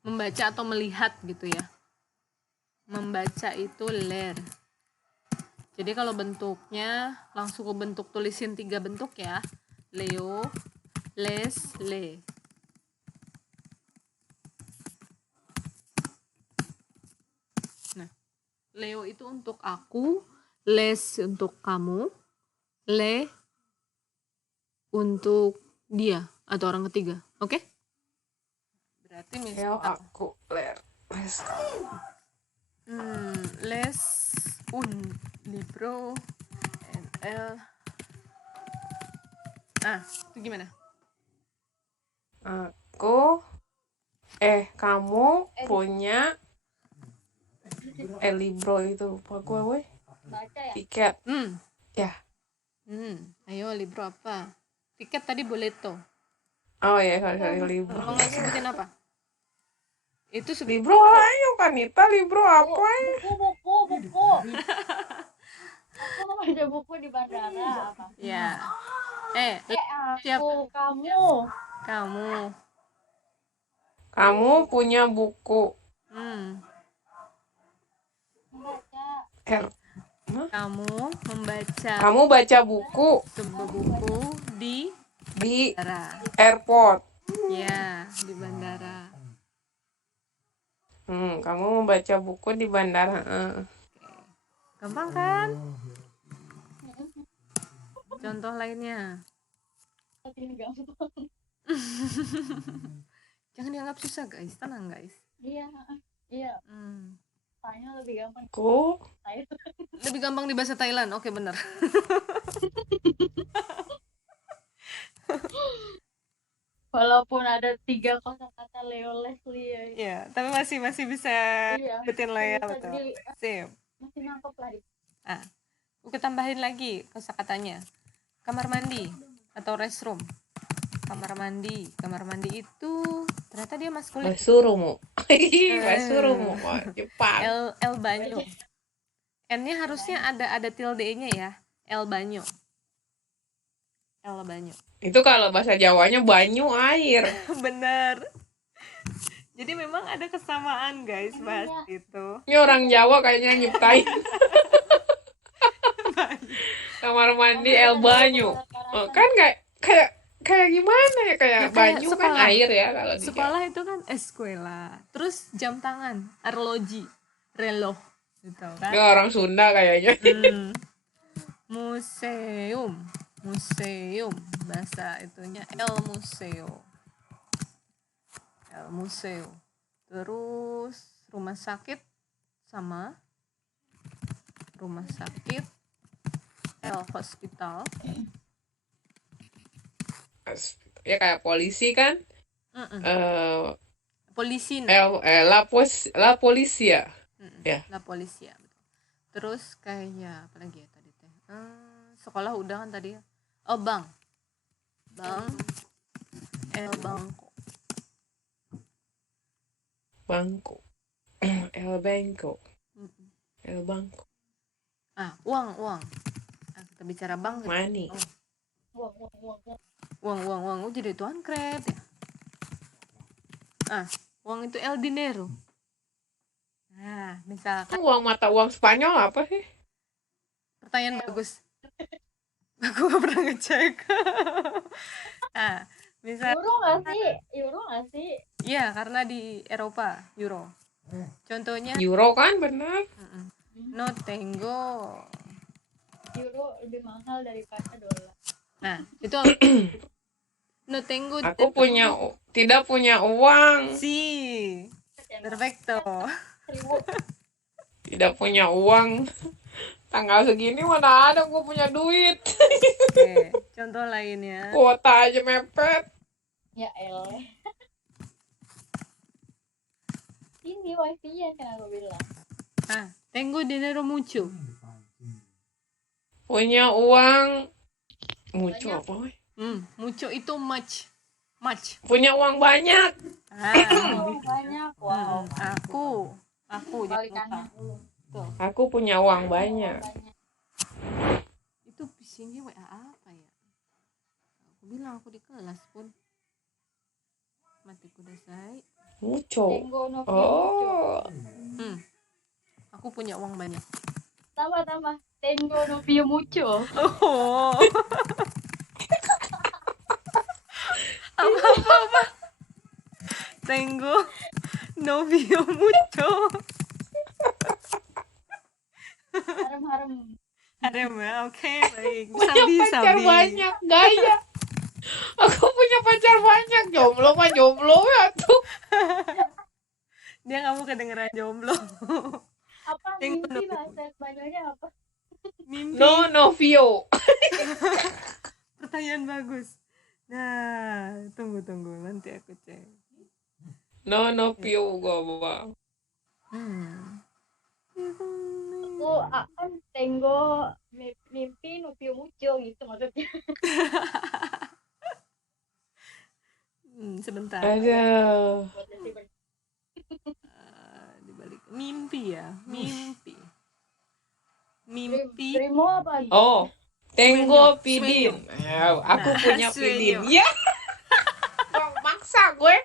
Membaca atau melihat gitu ya. Membaca itu leer. Jadi kalau bentuknya langsung ke bentuk, tulisin 3 bentuk ya. Leo, les, le. Nah, Leo itu untuk aku, les untuk kamu, le untuk dia atau orang ketiga. Oke? Berarti Leo aku, les kamu. Les un libro en el Itu gimana? Kamu punya libro itu lupa gue, weh. Baca ya? Tiket. Ya. Ayo, libro apa? Tiket tadi boleto. Oh ya, sorry, libro. Kalau nggak sebutin apa? Itu Libro ayo Kanita, libro apa ya? Buku. Aku baca buku di bandara apa? ya. Siapa? Kamu punya buku. Membaca. Kamu baca buku sebuah buku di bandara. airport. Ya, di bandara. Kamu membaca buku di bandara. Gampang kan? Contoh lainnya. Tapi gampang. Jangan dianggap susah guys, tenang guys. Iya. Tanya lebih gampang. Lebih gampang di bahasa Thailand. Oke, benar. Walaupun ada 3 kosakata Leo Leslie ya. Iya, tapi masih bisa betin lah ya, betul. Sip. Masih nangkep lah. Aku tambahin lagi kosakatanya. Kamar mandi atau restroom. Kamar mandi itu ternyata dia maskulin. Basurumu. Jepang. El banyo. N-nya harusnya ada tilde-nya ya. El banyo. Itu kalau bahasa Jawanya banyu air. Bener. Jadi memang ada kesamaan guys bahas itu. Ini orang Jawa kayaknya nyiptain. Kamar mandi el banyu. Kan kayak gimana ya, kayak banyu kan air ya kalau di sekolah itu kan escuela. Terus jam tangan, arloji, reloj gitu kan. Ini orang Sunda kayaknya. Museum bahasa itunya el museo. Terus rumah sakit el hospital. Ya kayak polisi kan. Polisi. La polisia. Ya. La polisia. Terus kayak apa lagi ya tadi teh? Sekolah udah kan tadi ya. Bank. El banco. El banco. Uang. Kita bicara bank. Money. Uang. Jadi tuan kred ya. Uang itu el dinero. Misalkan uang mata uang Spanyol apa sih? Pertanyaan bagus. Aku gak pernah ngecek. Misal Euro nggak sih? Iya, karena di Eropa euro. Contohnya euro kan benar. No tengo. Euro lebih mahal daripada dolar. Itu no tengo. Aku tidak punya uang. Sí. Perfecto. Tidak punya uang. Tanggal segini mana ada gue punya duit. Oke, contoh lainnya. Kuota aja mepet. Ya elah. Ini wifi-nya kan aku bilang. Tengo dinero mucho. Punya uang mucho apa weh? Mucho itu much. Punya uang banyak. Banyak. Wow. Aku Balikannya. Aku punya uang banyak. Itu bisingnya WA apa ya? Aku bilang aku di kelas pun. Mati kudasai. Mucho. Aku punya uang banyak. Tambah. Tengo novio mucho. Apa? Tengo novio mucho. Harem ya, oke, baik. Punya pacar banyak, gaya. Aku punya pacar banyak, jomblo ya tuh. Dia kamu kedengeran jomblo. Apa mimpi bahasa Spanyolnya apa? Mimpi. No novio. lumayan bagus. Nah, tunggu nanti aku cek. No piu gua. Hmm. Aku akan tengok mimpi no piu muncul gitu maksudnya. Sebentar. Aduh. Dibalik mimpi ya, mimpi. Mimpi. Primo apa? Oh, Tenggo Sueño. Pidin. Aku Nah, punya sueño. Pidin. Ya. Maksa gue.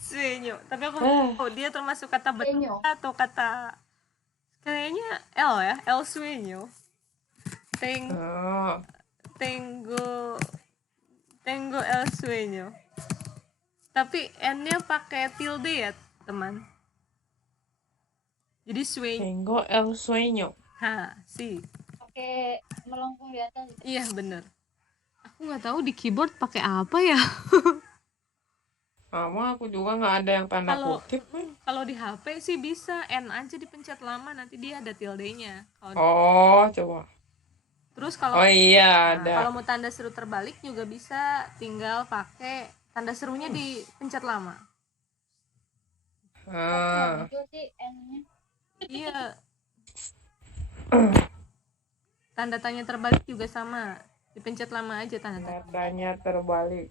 Sueño. Tapi aku Ah. tahu dia termasuk kata Sueño. benda atau kata kayaknya L ya, El sueño. Oh. Tengo el sueño. Tapi N-nya pakai tilde ya, teman. Jadi sueño. Tengo el sueño. Si. Pakai melengkung di atas. Iya, bener. Aku nggak tahu di keyboard pakai apa ya. Sama aku juga nggak ada yang tanda kutip. Kalau di HP sih bisa N aja dipencet lama, nanti dia ada tilde-nya. Oh, coba. Terus kalau Oh iya, ada. kalau mau tanda seru terbalik juga bisa, tinggal pakai tanda serunya dipencet lama. Muncul sih N-nya. Iya. Tanda tanya terbalik juga sama, dipencet lama aja tanda tanya. Tandanya terbalik.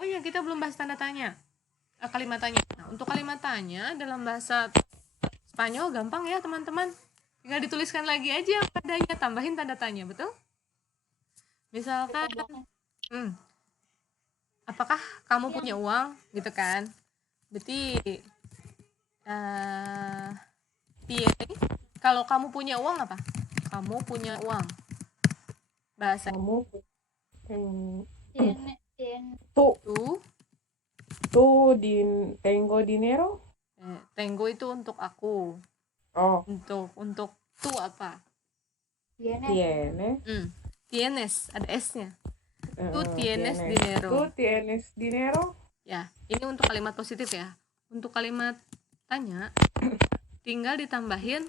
Oh iya, kita belum bahas tanda tanya. Kalimat tanya. Nah, untuk kalimat tanya dalam bahasa Spanyol gampang ya, teman-teman. Tinggal dituliskan lagi aja padanya, tambahin tanda tanya, betul? Misalkan, apakah kamu punya uang? Gitu kan. Berarti, kalau kamu punya uang apa? Kamu punya uang. Bahasa Kamu tengo dinero? Tengo itu untuk aku. Oh. Untuk tu apa? Tienes. Tienes, ada S-nya. Tu tienes dinero. Tu tienes dinero? Ya, ini untuk kalimat positif ya. Untuk kalimat tanya, tinggal ditambahin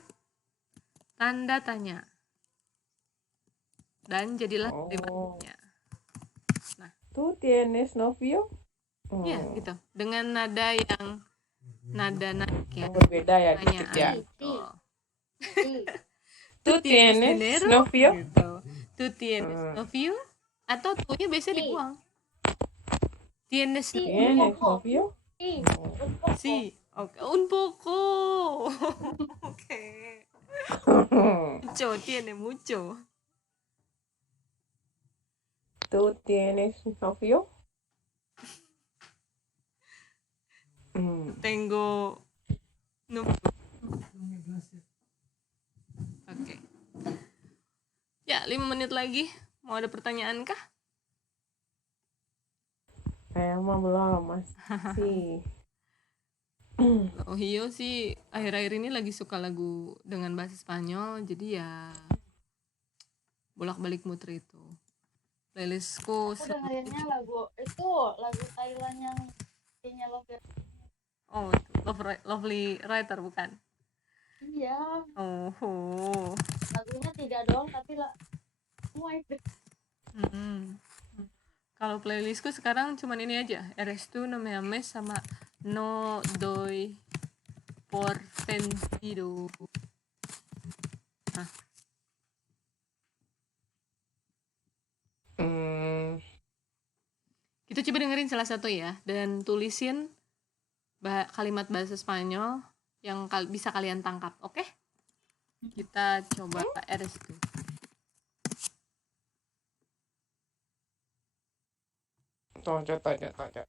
tanda tanya. Dan jadilah kalimatnya. Nah, tu tienes novio? Iya, gitu. Dengan nada yang nada naik ya. Berbeda ya dikit ya. Tu tienes novio? Gitu. Tu tienes novio? Atau tu-nya biasanya dibuang. Tienes novio? Sí. Okay. Un poco. Oke. Mucho, tiene mucho. ¿Tú tienes novio? Tengo novio. Oke. Ya, 5 menit lagi. Mau ada pertanyaan kah? Saya mah belum, Mas. Oh Hio sih akhir-akhir ini lagi suka lagu dengan bahasa Spanyol, jadi ya bolak-balik muter itu. Playlistku dengerinnya lagu Thailand yang punya Lovely Writer bukan? Iya. Oh. Lagunya 3 doang tapi semua itu. Kalau playlistku sekarang cuman ini aja, Eres tú, No me ames, sama No doy por vencido. Kita coba dengerin salah satu ya, dan tulisin kalimat bahasa Spanyol yang bisa kalian tangkap, oke? Kita coba Eres tú. Tanya.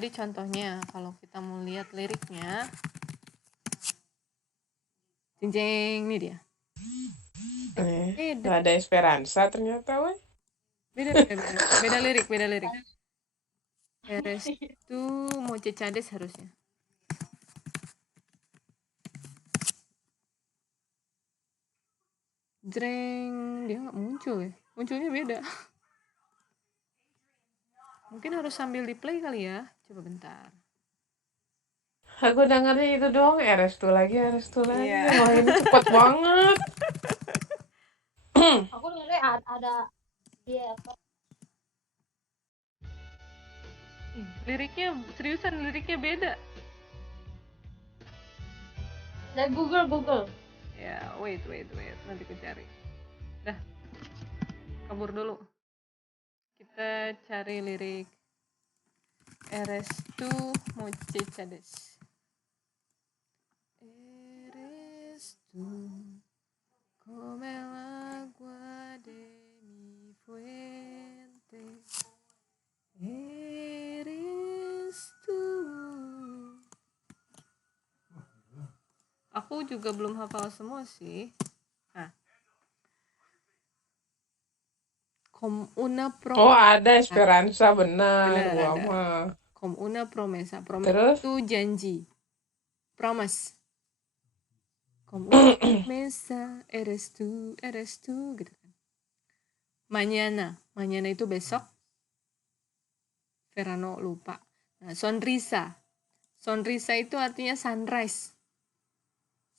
Jadi contohnya kalau kita mau lihat liriknya, jeng nih dia. Beda, Ada Esperanza ternyata, weh. beda lirik. Eres itu mau cecades harusnya. Jreng, dia nggak muncul ya. Munculnya beda. Mungkin harus sambil di play kali ya. Coba bentar. Aku dengernya itu doang, Erestu lagi. Iya. Wah, ini cepet banget. Aku dengarnya ada dia apa? Liriknya seriusan, liriknya beda. Dari Google. Ya, wait. Nanti aku cari. Dah. Kabur dulu. Kita cari lirik Eres tu mochechades. Eres tu como el agua de mi fuente. Eres tu. Aku juga belum hafal semua sih. Nah. Com una Oh, ada Esperanza, benar. Benar, Gua ada. mah. Com una promesa. Terus? Itu janji. Promise. Com una promesa, eres tu, gitu kan. Mañana itu besok. Verano lupa. Nah, sonrisa itu artinya sunrise.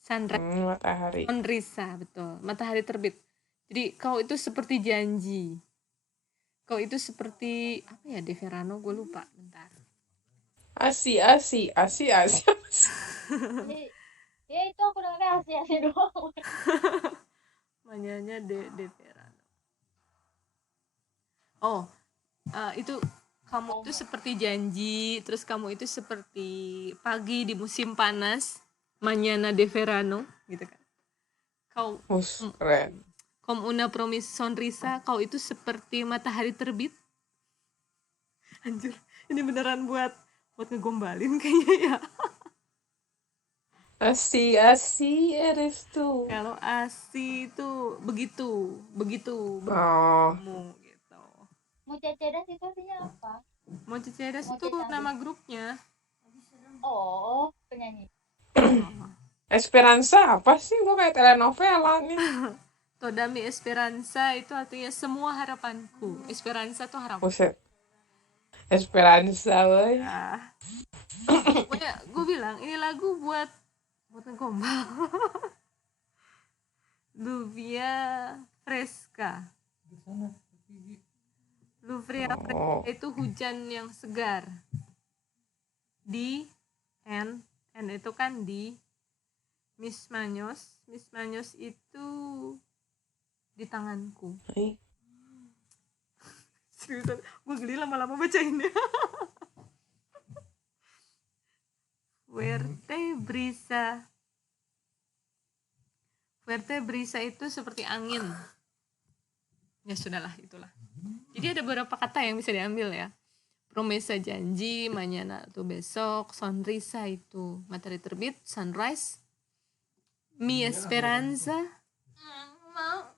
Matahari. Sonrisa, betul. Matahari terbit. Jadi kau itu seperti janji. Kau itu seperti apa ya, de verano, gue lupa. Bentar. Asi. Ya itu aku dengarnya Asia doang. Mañana de verano. Oh, itu kamu itu seperti janji, terus kamu itu seperti pagi di musim panas, mañana de verano, gitu kan. Kau keren. Como una promis sonrisa, kau itu seperti matahari terbit. Anjir, ini beneran buat ngegombalin kayaknya ya. Asi eres tu. Kalau asi itu begitu Oh. kamu gitu. Mochechades itu artinya apa? Mochechades itu nama grupnya. Oh, penyanyi. Esperanza apa sih? Gue kayak telenovela nih. Toda mi esperanza itu artinya semua harapanku. Esperanza tuh harapan. Buset. Esperanza, woy. Pokoknya gue bilang ini lagu buat ngegombal. Lluvia fresca. Lluvia fresca itu hujan yang segar. Di N itu kan di Mis Maños itu di tanganku. Seriusan, gue geli lama-lama bacainnya. Fuerte brisa itu seperti angin. Ya sudahlah, itulah. Jadi ada beberapa kata yang bisa diambil ya. Promesa janji, mañana itu besok, sonrisa itu matahari terbit, sunrise. Mi esperanza,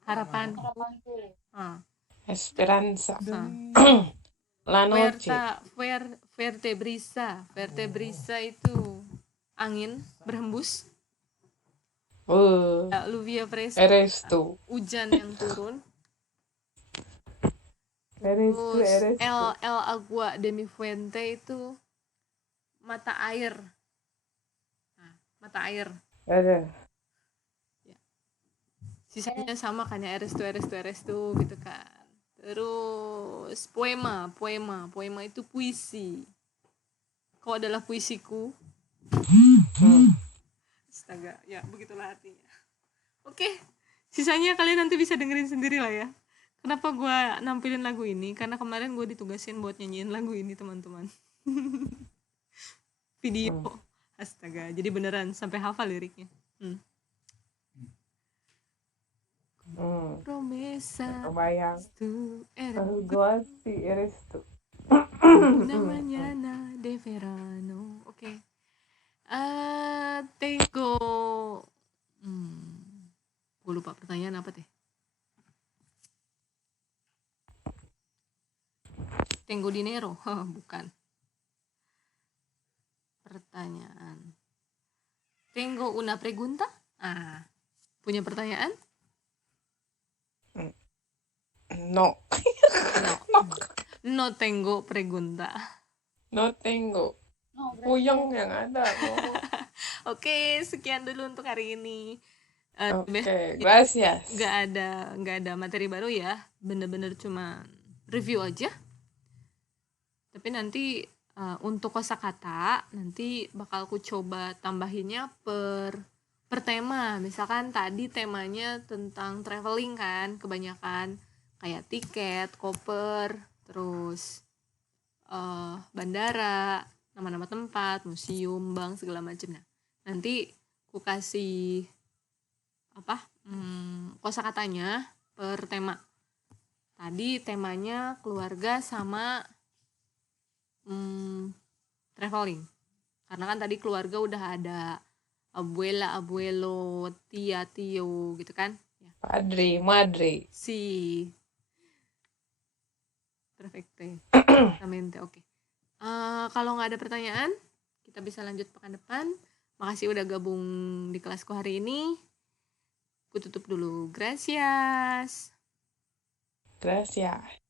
harapanku. Esperanza. La noche. Fuerte brisa itu angin berhembus. Lluvia fresca. Eres tu. Hujan yang turun. Eres tu. El agua de mi fuente itu mata air. Nah, mata air. Ada. Ya. Sisanya sama kan ya, eres tu gitu kan. Terus poema itu puisi. Kau adalah puisiku. Astaga, ya begitulah artinya. Oke, sisanya kalian nanti bisa dengerin sendiri lah ya. Kenapa gue nampilin lagu ini? Karena kemarin gue ditugasin buat nyanyiin lagu ini, teman-teman. Video. Astaga, jadi beneran sampai hafal liriknya. Promesa. Kebayang. Tu eres Gue sih eres tu. una mañana de verano. Oke. Tengo gue lupa pertanyaan apa teh. Tengo dinero. Bukan. Pertanyaan. Tengo una pregunta? Punya pertanyaan? No. No. No tengo pregunta. No tengo. No, berarti Puyeng yang ada. Oke, sekian dulu untuk hari ini. Oke, gracias. Nggak ada materi baru ya. Bener-bener cuma review aja. Tapi nanti untuk kosakata nanti bakal aku coba tambahinnya per tema. Misalkan tadi temanya tentang traveling kan, kebanyakan kayak tiket, koper, terus bandara, nama-nama tempat, museum, bank, segala macam. Nah, nanti aku kasih kosakatanya per tema. Tadi temanya keluarga sama traveling. Karena kan tadi keluarga udah ada abuela, abuelo, tia, tio gitu kan. Ya. Padre, madre. Si. Perfecto. Oke. Kalau nggak ada pertanyaan, kita bisa lanjut pekan depan. Makasih udah gabung di kelasku hari ini. Aku tutup dulu. Gracias. Gracias.